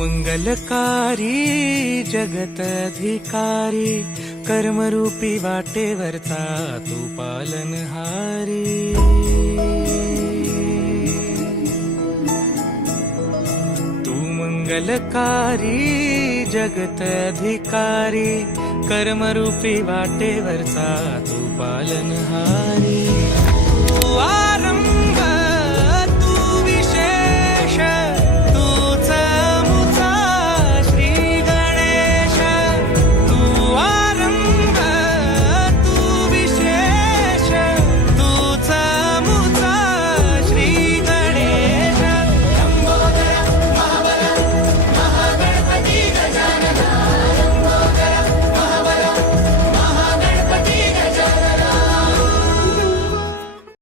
मंगलकारी जगत अधिकारी कर्मरूपी वाटेवरचा तू पालनहारी। तू मंगलकारी जगत अधिकारी कर्मरूपी वाटेवरचा तू पालनहारी।